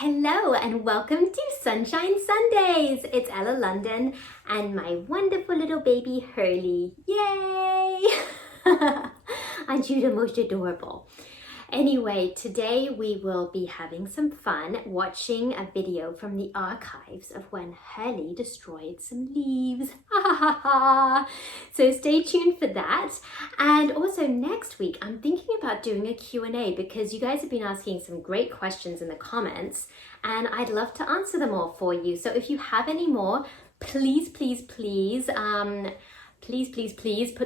Hello and welcome to Sunshine Sundays. It's Ella London and my wonderful little baby Hurley. Yay! Aren't you the most adorable? Anyway, today we will be having some fun watching a video from the archives of when Hurley destroyed some leaves. So stay tuned for that. And also next week, I'm thinking about doing a Q&A because you guys have been asking some great questions in the comments and I'd love to answer them all for you. So if you have any more, please put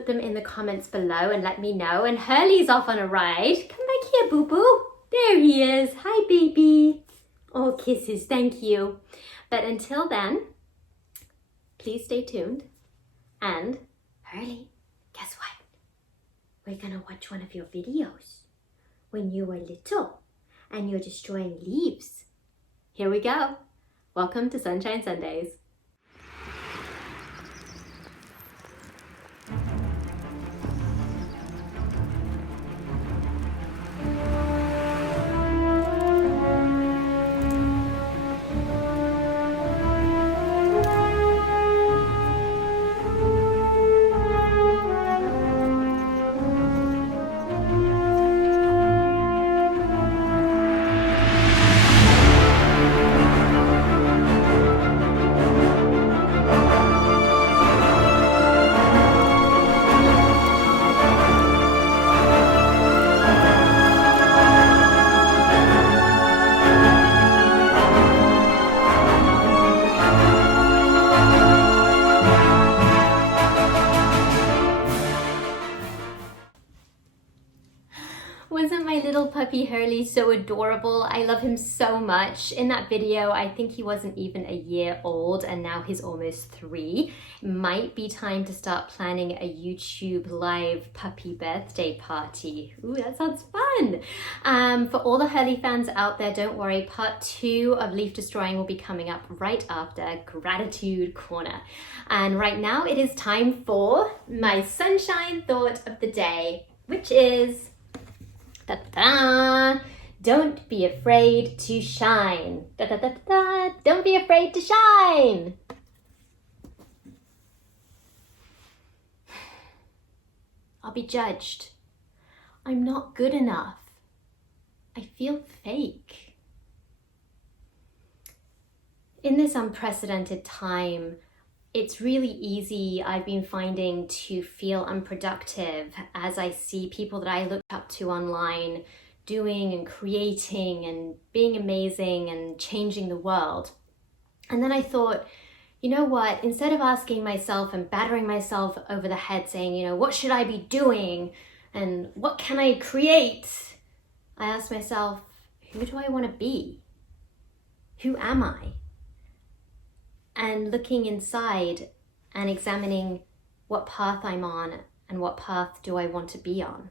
them in the comments below and let me know. And Hurley's off on a ride. Come back here, boo-boo. There he is. Hi, baby. Oh, kisses. Thank you. But until then, please stay tuned. And Hurley, guess what? We're going to watch one of your videos when you were little and you're destroying leaves. Here we go. Welcome to Sunshine Sundays. Wasn't my little puppy Hurley so adorable? I love him so much. In that video, I think he wasn't even a year old and now he's almost 3. It might be time to start planning a YouTube live puppy birthday party. Ooh, that sounds fun. For all the Hurley fans out there, don't worry, part 2 of leaf destroying will be coming up right after Gratitude Corner. And right now it is time for my sunshine thought of the day, which is da-da-da, don't be afraid to shine. Da-da-da-da, don't be afraid to shine. I'll be judged. I'm not good enough. I feel fake. In this unprecedented time, it's really easy, I've been finding, to feel unproductive as I see people that I look up to online doing and creating and being amazing and changing the world. And then I thought, you know what, instead of asking myself and battering myself over the head saying, you know, what should I be doing and what can I create? I asked myself, who do I want to be? Who am I? And looking inside and examining what path I'm on and what path do I want to be on.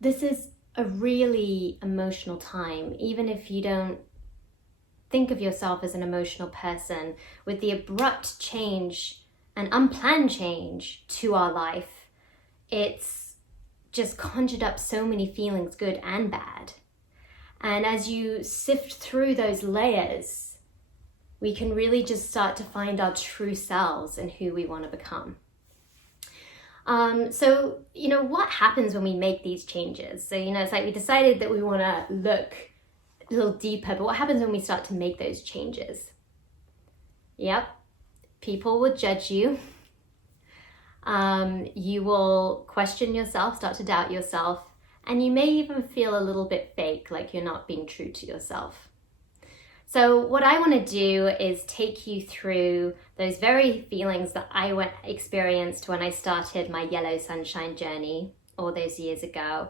This is a really emotional time, even if you don't think of yourself as an emotional person. With the abrupt change and unplanned change to our life, it's just conjured up so many feelings, good and bad. And as you sift through those layers, we can really just start to find our true selves and who we want to become. So, you know, what happens when we make these changes? So, you know, it's like we decided that we want to look a little deeper, but what happens when we start to make those changes? Yep, people will judge you. You will question yourself, start to doubt yourself, and you may even feel a little bit fake, like you're not being true to yourself. So what I want to do is take you through those very feelings that I experienced when I started my yellow sunshine journey all those years ago.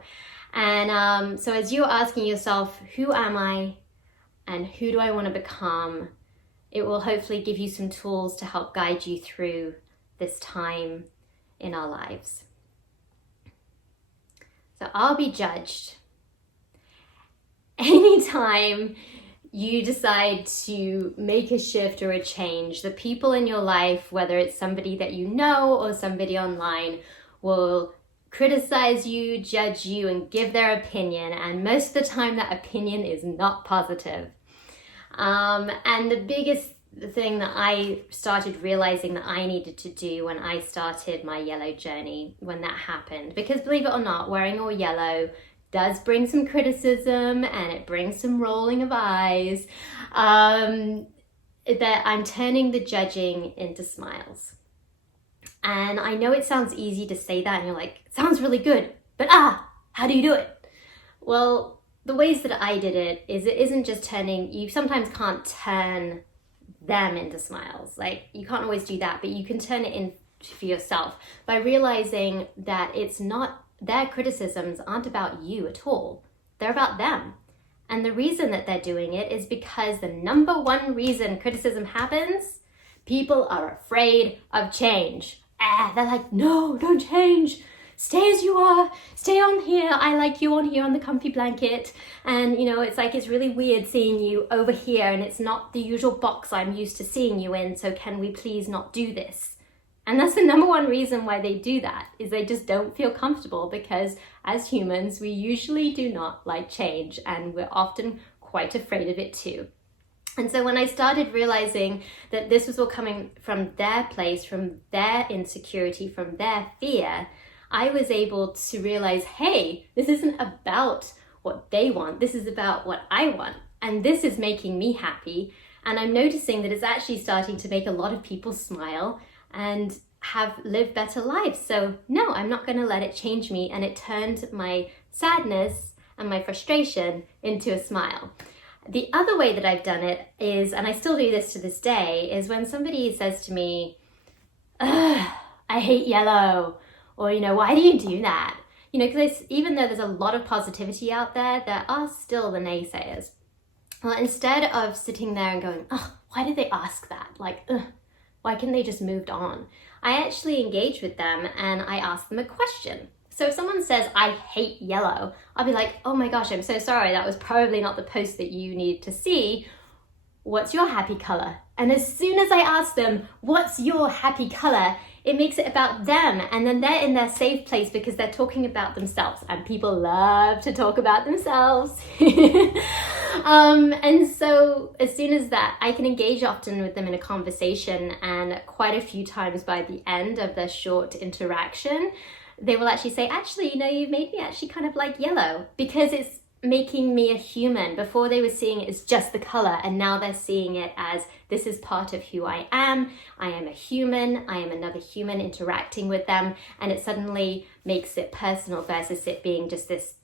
And so as you're asking yourself, who am I and who do I want to become? It will hopefully give you some tools to help guide you through this time in our lives. So I'll be judged. Anytime you decide to make a shift or a change, the people in your life, whether it's somebody that you know or somebody online, will criticize you, judge you, and give their opinion, and most of the time that opinion is not positive. And the biggest thing that I started realizing that I needed to do when I started my yellow journey, when that happened, because believe it or not, wearing all yellow does bring some criticism and it brings some rolling of eyes, that I'm turning the judging into smiles. And I know it sounds easy to say that and you're like, it sounds really good, but how do you do it? Well, the ways that I did it isn't just turning, you sometimes can't turn them into smiles. Like, you can't always do that, but you can turn it in for yourself by realizing that it's not, their criticisms aren't about you at all. They're about them. And the reason that they're doing it is because the number one reason criticism happens, people are afraid of change. They're like, no, don't change. Stay as you are. Stay on here. I like you on here on the comfy blanket. And, it's like, it's really weird seeing you over here and it's not the usual box I'm used to seeing you in. So can we please not do this? And that's the number one reason why they do that, is they just don't feel comfortable, because as humans, we usually do not like change and we're often quite afraid of it too. And so when I started realizing that this was all coming from their place, from their insecurity, from their fear, I was able to realize, hey, this isn't about what they want. This is about what I want. And this is making me happy. And I'm noticing that it's actually starting to make a lot of people smile and live better lives. So no, I'm not going to let it change me. And it turned my sadness and my frustration into a smile. The other way that I've done it is, and I still do this to this day, is when somebody says to me, I hate yellow, or, why do you do that? Because even though there's a lot of positivity out there, there are still the naysayers. Well, instead of sitting there and going, why did they ask that? Like, why couldn't they just moved on? I actually engage with them and I ask them a question. So if someone says, I hate yellow, I'll be like, oh my gosh, I'm so sorry. That was probably not the post that you needed to see. What's your happy color? And as soon as I ask them, what's your happy color? It makes it about them. And then they're in their safe place because they're talking about themselves. And people love to talk about themselves. And so as soon as that, I can engage often with them in a conversation. And quite a few times by the end of their short interaction, they will actually say, actually, you've made me actually kind of like yellow, because it's making me a human. Before they were seeing it as just the color, and now they're seeing it as, this is part of who I am. I am a human. I am another human interacting with them. And it suddenly makes it personal versus it being just this,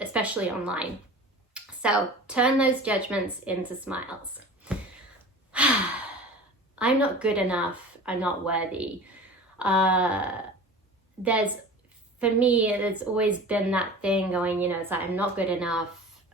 especially online. So turn those judgments into smiles. I'm not good enough. I'm not worthy. For me, there's always been that thing going, it's like, I'm not good enough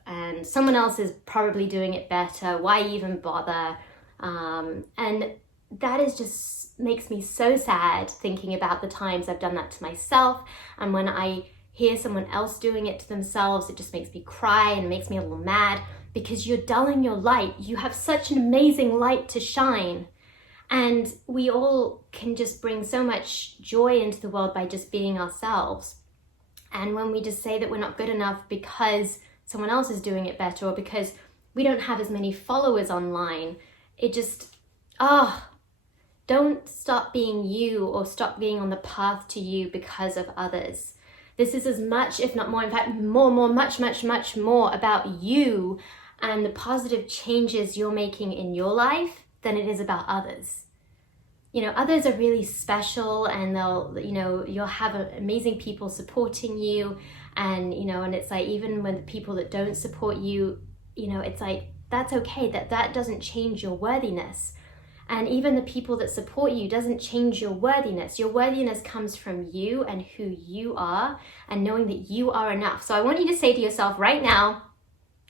and someone else is probably doing it better. Why even bother? And that is just makes me so sad thinking about the times I've done that to myself. And when I hear someone else doing it to themselves, it just makes me cry and makes me a little mad, because you're dulling your light. You have such an amazing light to shine. And we all can just bring so much joy into the world by just being ourselves. And when we just say that we're not good enough because someone else is doing it better, or because we don't have as many followers online, it just, don't stop being you, or stop being on the path to you because of others. This is as much, if not more, in fact, much more about you and the positive changes you're making in your life than it is about others. Others are really special, and you'll have amazing people supporting you. And, and it's like, even when the people that don't support you, it's like, that's okay. That doesn't change your worthiness. And even the people that support you doesn't change your worthiness. Your worthiness comes from you and who you are, and knowing that you are enough. So I want you to say to yourself right now,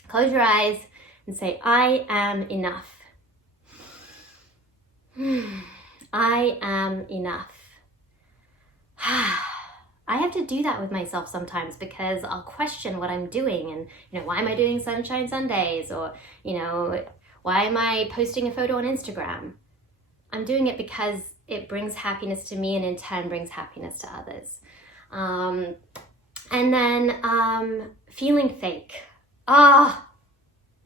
close your eyes and say, I am enough. I am enough. I have to do that with myself sometimes, because I'll question what I'm doing, and why am I doing Sunshine Sundays, or why am I posting a photo on Instagram? I'm doing it because it brings happiness to me, and in turn brings happiness to others. And then feeling fake.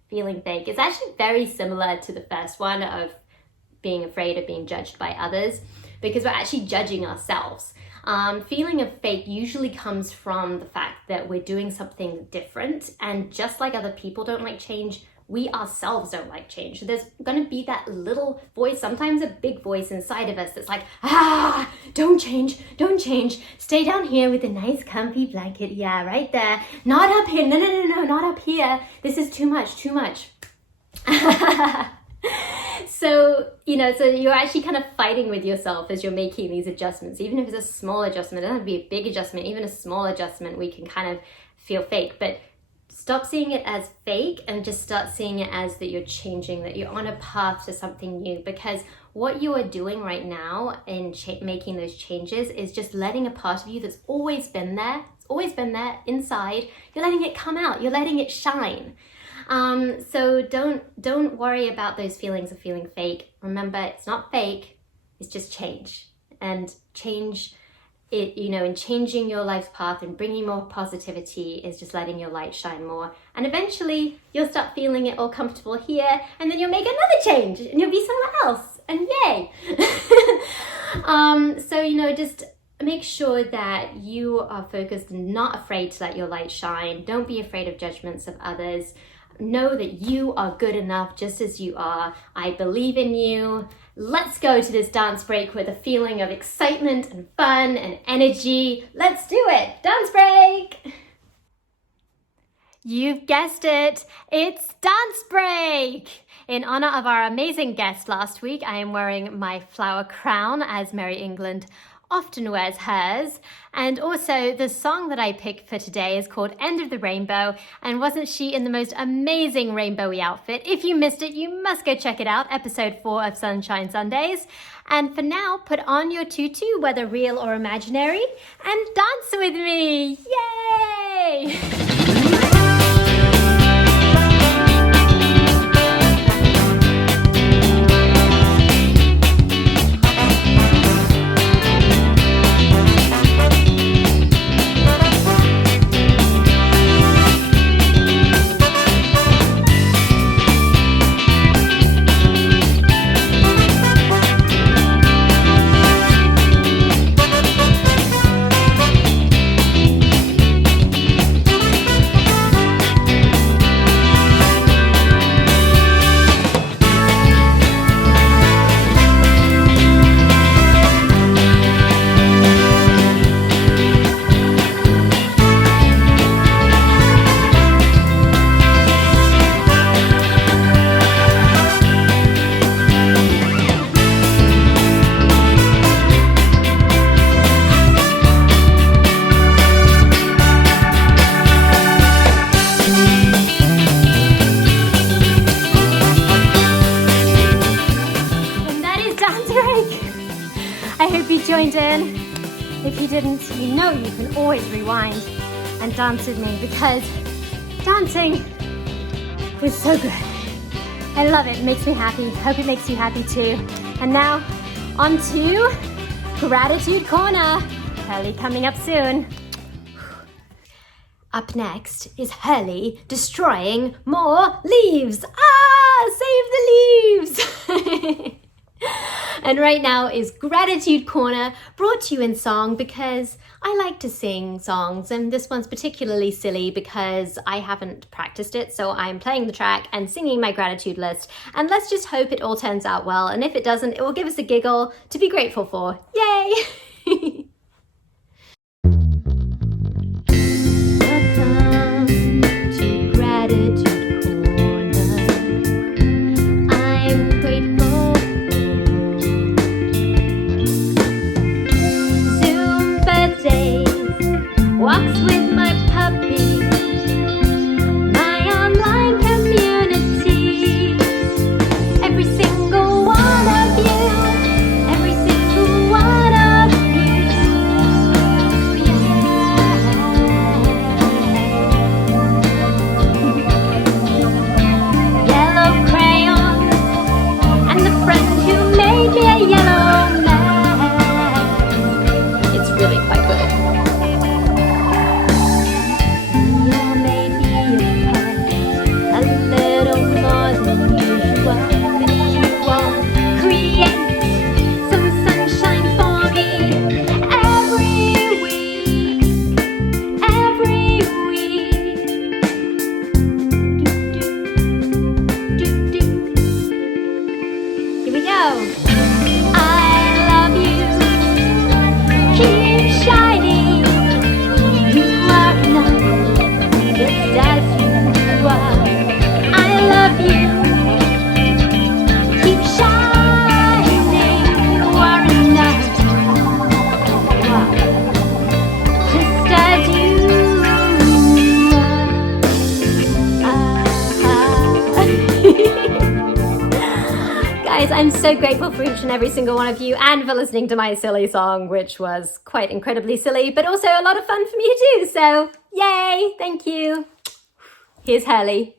Feeling fake. It's actually very similar to the first one of being afraid of being judged by others, because we're actually judging ourselves. Feeling of fake usually comes from the fact that we're doing something different, and just like other people don't like change, we ourselves don't like change. So there's going to be that little voice, sometimes a big voice inside of us that's like, don't change, stay down here with a nice comfy blanket, yeah, right there, not up here, no, not up here, this is too much. So, so you're actually kind of fighting with yourself as you're making these adjustments. Even if it's a small adjustment, it doesn't have to be a big adjustment, even a small adjustment, we can kind of feel fake. But stop seeing it as fake and just start seeing it as that you're changing, that you're on a path to something new. Because what you are doing right now in making those changes is just letting a part of you that's always been there, inside, you're letting it come out, you're letting it shine. So don't worry about those feelings of feeling fake. Remember, it's not fake, it's just change. And change, in changing your life's path and bringing more positivity is just letting your light shine more. And eventually you'll start feeling it all comfortable here, and then you'll make another change and you'll be somewhere else, and yay. So, just make sure that you are focused and not afraid to let your light shine. Don't be afraid of judgments of others. Know that you are good enough just as you are. I believe in you. Let's go to this dance break with a feeling of excitement and fun and energy. Let's do it. Dance break. You've guessed it. It's dance break. In honor of our amazing guest last week, I am wearing my flower crown as Mary England often wears hers. And also the song that I picked for today is called End of the Rainbow, and wasn't she in the most amazing rainbowy outfit? If you missed it, you must go check it out, episode 4 of Sunshine Sundays. And for now, put on your tutu, whether real or imaginary, and dance with me. Yay! Joined in. If you didn't, you know you can always rewind and dance with me, because dancing is so good. I love it. It makes me happy. Hope it makes you happy too. And now on to Gratitude Corner. Hurley coming up soon. Up next is Hurley destroying more leaves. Save the leaves! And right now is Gratitude Corner, brought to you in song because I like to sing songs, and this one's particularly silly because I haven't practiced it, so I'm playing the track and singing my gratitude list, and let's just hope it all turns out well, and if it doesn't, it will give us a giggle to be grateful for. Yay! Welcome to Gratitude Corner. I'm grateful. Walks with my puppy, my online community. Every single one of you, every single one of you. guys, I'm so grateful for each and every single one of you and for listening to my silly song, which was quite incredibly silly, but also a lot of fun for me to do. So yay, thank you. Here's Hurley.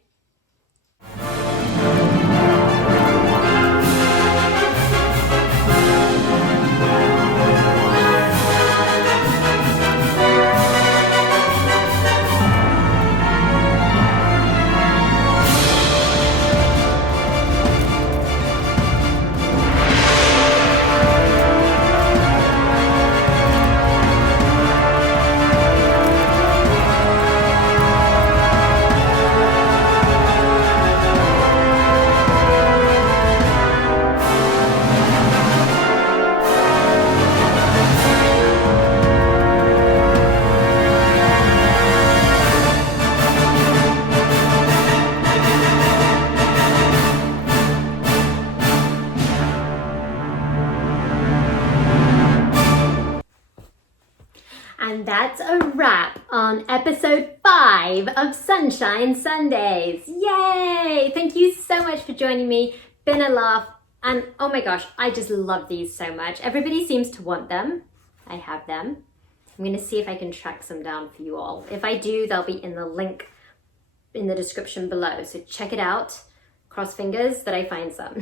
And that's a wrap on episode 5 of Sunshine Sundays. Yay! Thank you so much for joining me. Been a laugh. And oh my gosh, I just love these so much. Everybody seems to want them. I have them. I'm going to see if I can track some down for you all. If I do, they'll be in the link in the description below. So check it out. Cross fingers that I find some.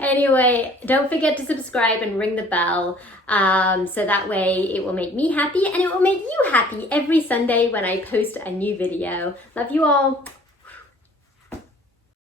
Anyway, don't forget to subscribe and ring the bell so that way it will make me happy and it will make you happy every Sunday when I post a new video. Love you all.